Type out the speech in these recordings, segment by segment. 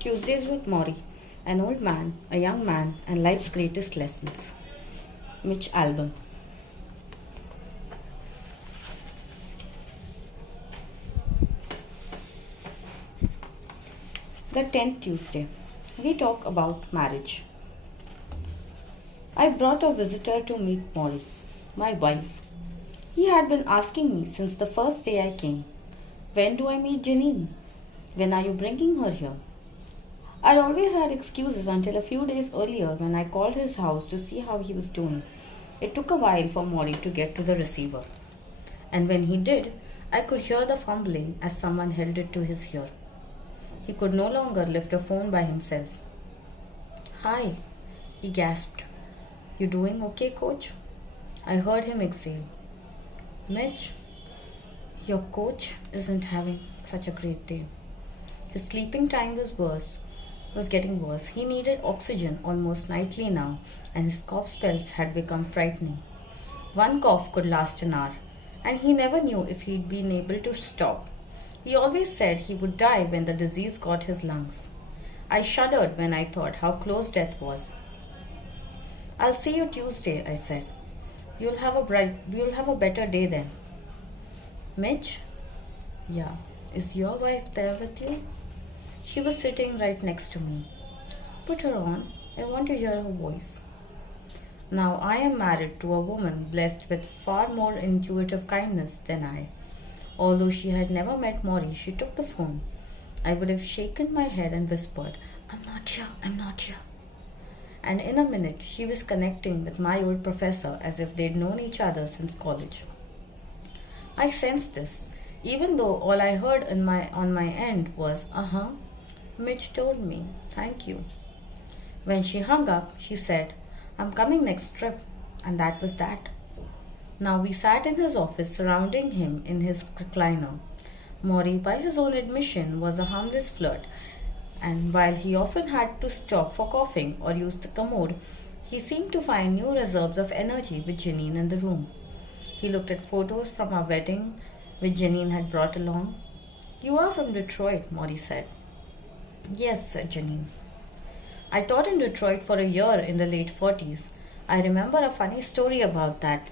Tuesdays with Morrie, an old man, a young man, and life's greatest lessons. Mitch Albom. The 10th Tuesday. We talk about marriage. I brought a visitor to meet Morrie, my wife. He had been asking me since the first day I came, when do I meet Janine? When are you bringing her here? I'd always had excuses until a few days earlier when I called his house to see how he was doing. It took a while for Morrie to get to the receiver. And when he did, I could hear the fumbling as someone held it to his ear. He could no longer lift a phone by himself. "Hi," he gasped. "You doing okay, coach?" I heard him exhale. "Mitch, your coach isn't having such a great day." His sleeping time was getting worse. He needed oxygen almost nightly now, and his cough spells had become frightening. One cough could last an hour, and he never knew if he'd been able to stop. He always said he would die when the disease got his lungs. I shuddered when I thought how close death was. "I'll see you Tuesday," I said. You'll have a better day then." "Mitch?" "Yeah. Is your wife there with you?" She was sitting right next to me. "Put her on. I want to hear her voice." Now I am married to a woman blessed with far more intuitive kindness than I. Although she had never met Morrie, she took the phone. I would have shaken my head and whispered, I'm not here. And in a minute, she was connecting with my old professor as if they'd known each other since college. I sensed this, even though all I heard on my end was, Mitch told me, thank you. When she hung up, she said, I'm coming next trip, and that was that. Now we sat in his office surrounding him in his recliner. Morrie, by his own admission, was a harmless flirt, and while he often had to stop for coughing or use the commode, he seemed to find new reserves of energy with Janine in the room. He looked at photos from our wedding, which Janine had brought along. You are from Detroit, Morrie said. Yes, said Janine. I taught in Detroit for a year in the late 40s. I remember a funny story about that.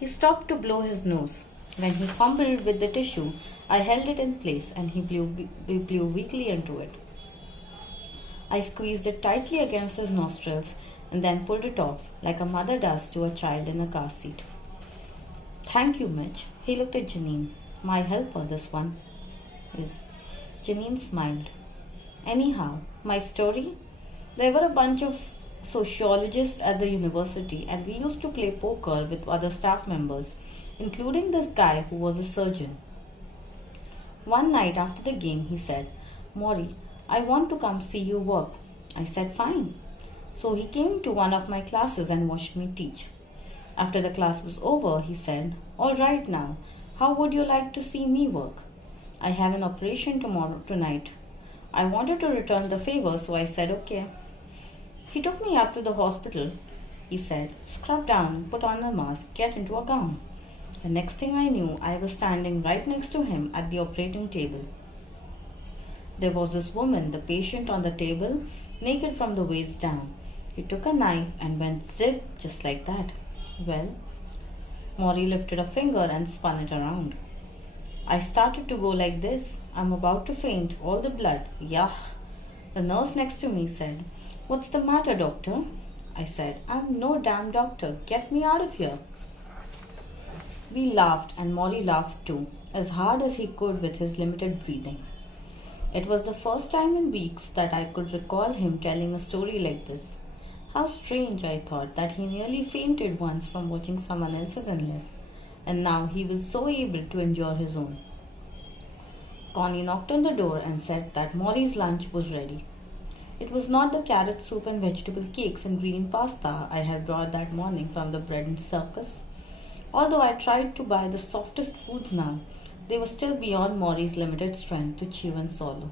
He stopped to blow his nose. When he fumbled with the tissue, I held it in place and he blew weakly into it. I squeezed it tightly against his nostrils and then pulled it off, like a mother does to a child in a car seat. Thank you, Mitch. He looked at Janine. My helper, this one is. Janine smiled. Anyhow, my story? There were a bunch of sociologists at the university and we used to play poker with other staff members, including this guy who was a surgeon. One night after the game, he said, Morrie, I want to come see you work. I said, fine. So he came to one of my classes and watched me teach. After the class was over, he said, all right now, how would you like to see me work? I have an operation tonight. I wanted to return the favor, so I said, okay. He took me up to the hospital. He said, scrub down, put on a mask, get into a gown. The next thing I knew, I was standing right next to him at the operating table. There was this woman, the patient on the table, naked from the waist down. He took a knife and went zip, just like that. Well, Morrie lifted a finger and spun it around. I started to go like this. I'm about to faint, all the blood. Yuck. The nurse next to me said, what's the matter, doctor? I said, I'm no damn doctor. Get me out of here. We laughed and Morrie laughed too, as hard as he could with his limited breathing. It was the first time in weeks that I could recall him telling a story like this. How strange, I thought, that he nearly fainted once from watching someone else's illness, and now he was so able to endure his own. Connie knocked on the door and said that Morrie's lunch was ready. It was not the carrot soup and vegetable cakes and green pasta I had brought that morning from the bread and circus. Although I tried to buy the softest foods now, they were still beyond Morrie's limited strength to chew and swallow.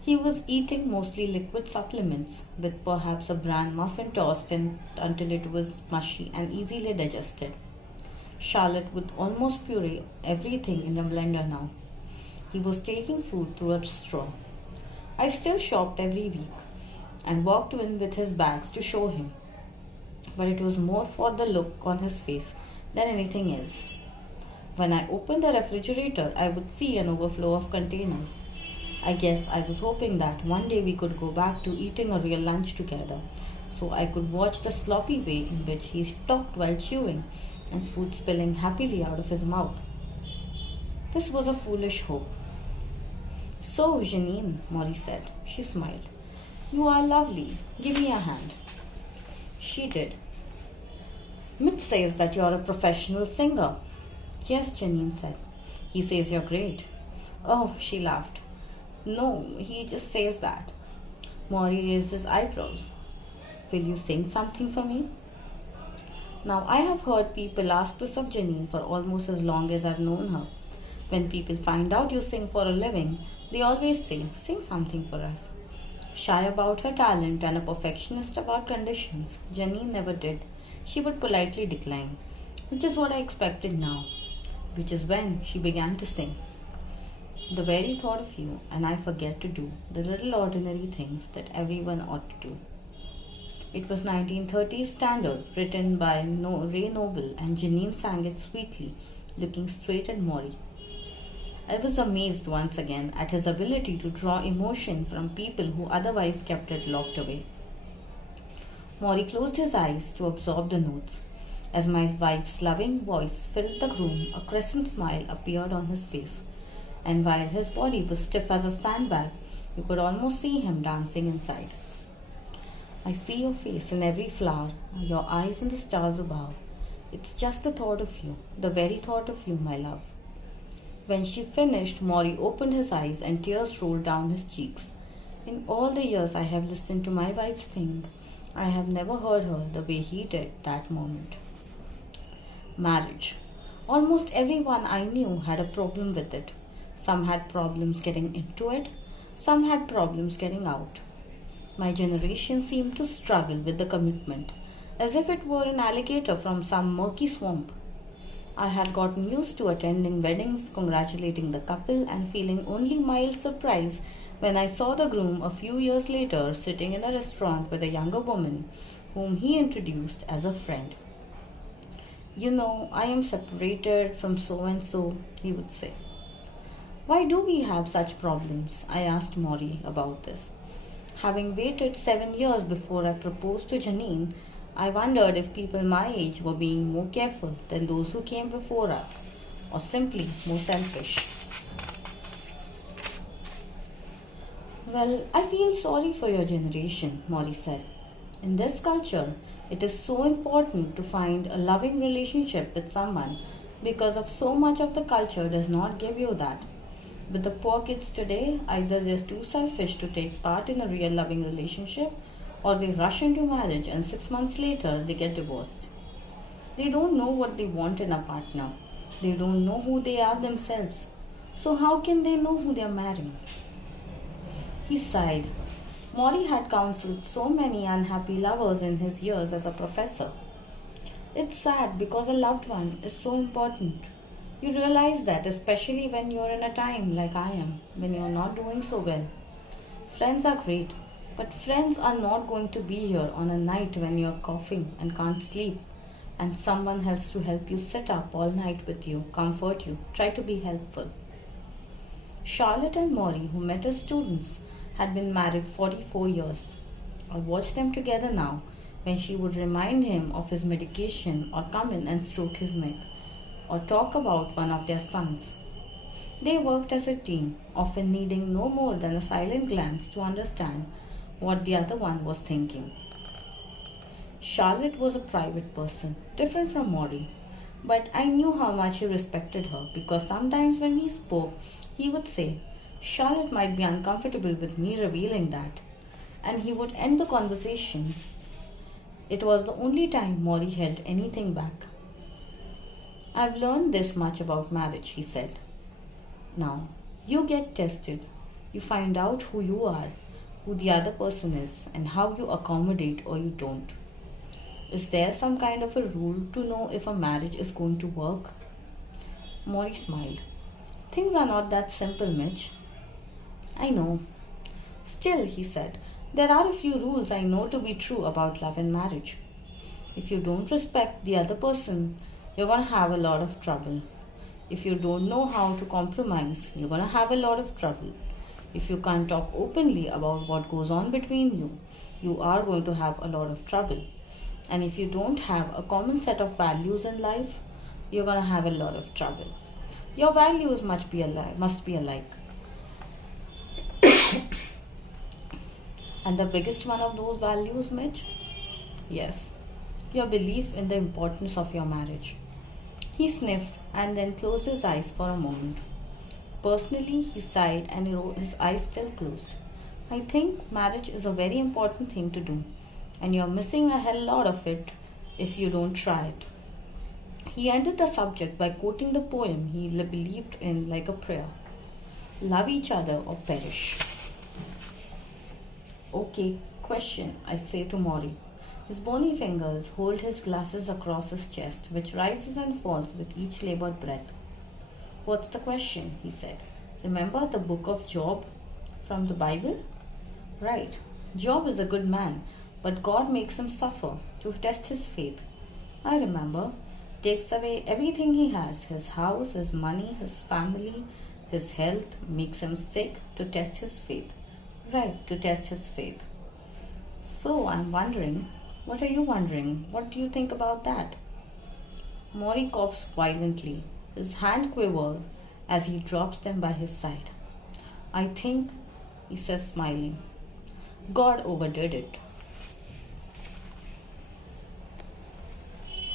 He was eating mostly liquid supplements, with perhaps a bran muffin tossed in until it was mushy and easily digested. Charlotte would almost puree everything in a blender now. He was taking food through a straw. I still shopped every week and walked in with his bags to show him, but it was more for the look on his face than anything else. When I opened the refrigerator, I would see an overflow of containers. I guess I was hoping that one day we could go back to eating a real lunch together, so I could watch the sloppy way in which he talked while chewing and food spilling happily out of his mouth. This was a foolish hope. So, Janine, Morrie said. She smiled. You are lovely. Give me a hand. She did. Mitch says that you are a professional singer. Yes, Janine said. He says you're great. Oh, she laughed. No, he just says that. Morrie raised his eyebrows. Will you sing something for me? Now, I have heard people ask this of Janine for almost as long as I've known her. When people find out you sing for a living, they always say, sing something for us. Shy about her talent and a perfectionist about conditions, Janine never did. She would politely decline, which is what I expected now, which is when she began to sing. The very thought of you and I forget to do the little ordinary things that everyone ought to do. It was 1930s standard, written by Ray Noble, and Janine sang it sweetly, looking straight at Morrie. I was amazed once again at his ability to draw emotion from people who otherwise kept it locked away. Morrie closed his eyes to absorb the notes. As my wife's loving voice filled the room, a crescent smile appeared on his face, and while his body was stiff as a sandbag, you could almost see him dancing inside. I see your face in every flower, your eyes in the stars above. It's just the thought of you, the very thought of you, my love. When she finished, Morrie opened his eyes and tears rolled down his cheeks. In all the years I have listened to my wife sing, I have never heard her the way he did that moment. Marriage. Almost everyone I knew had a problem with it. Some had problems getting into it, some had problems getting out. My generation seemed to struggle with the commitment, as if it were an alligator from some murky swamp. I had gotten used to attending weddings, congratulating the couple, and feeling only mild surprise when I saw the groom a few years later sitting in a restaurant with a younger woman whom he introduced as a friend. You know, I am separated from so and so, he would say. Why do we have such problems? I asked Morrie about this. Having waited 7 years before I proposed to Janine, I wondered if people my age were being more careful than those who came before us, or simply more selfish. Well, I feel sorry for your generation, Morrie said. In this culture, it is so important to find a loving relationship with someone because of so much of the culture does not give you that. With the poor kids today, either they're too selfish to take part in a real loving relationship, or they rush into marriage and 6 months later they get divorced. They don't know what they want in a partner. They don't know who they are themselves. So how can they know who they are marrying? He sighed. Morrie had counseled so many unhappy lovers in his years as a professor. It's sad because a loved one is so important. You realize that especially when you're in a time like I am, when you're not doing so well. Friends are great, but friends are not going to be here on a night when you're coughing and can't sleep, and someone has to help you sit up all night with you, comfort you, try to be helpful. Charlotte and Morrie, who met as students, had been married 44 years. I watched them together now when she would remind him of his medication or come in and stroke his neck or talk about one of their sons. They worked as a team, often needing no more than a silent glance to understand what the other one was thinking. Charlotte was a private person, different from Morrie, but I knew how much he respected her because sometimes when he spoke, he would say, Charlotte might be uncomfortable with me revealing that, and he would end the conversation. It was the only time Morrie held anything back. I've learned this much about marriage, he said. Now, you get tested. You find out who you are, who the other person is, and how you accommodate or you don't. Is there some kind of a rule to know if a marriage is going to work? Morrie smiled. Things are not that simple, Mitch. I know. Still, he said, there are a few rules I know to be true about love and marriage. If you don't respect the other person, you're going to have a lot of trouble. If you don't know how to compromise, you're going to have a lot of trouble. If you can't talk openly about what goes on between you, you are going to have a lot of trouble. And if you don't have a common set of values in life, you're going to have a lot of trouble. Your values must be alike. And the biggest one of those values, Mitch? Yes, your belief in the importance of your marriage. He sniffed and then closed his eyes for a moment. Personally, he sighed and his eyes still closed. I think marriage is a very important thing to do, and you're missing a hell lot of it if you don't try it. He ended the subject by quoting the poem he believed in like a prayer. Love each other or perish. Okay, question, I say to Morrie. His bony fingers hold his glasses across his chest, which rises and falls with each labored breath. What's the question? He said. Remember the book of Job from the Bible? Right. Job is a good man, but God makes him suffer to test his faith. I remember. Takes away everything he has, his house, his money, his family, his health, makes him sick to test his faith. Right, to test his faith. So I'm wondering, what are you wondering? What do you think about that? Morrie coughs violently. His hand quivers as he drops them by his side. I think, he says smiling, God overdid it.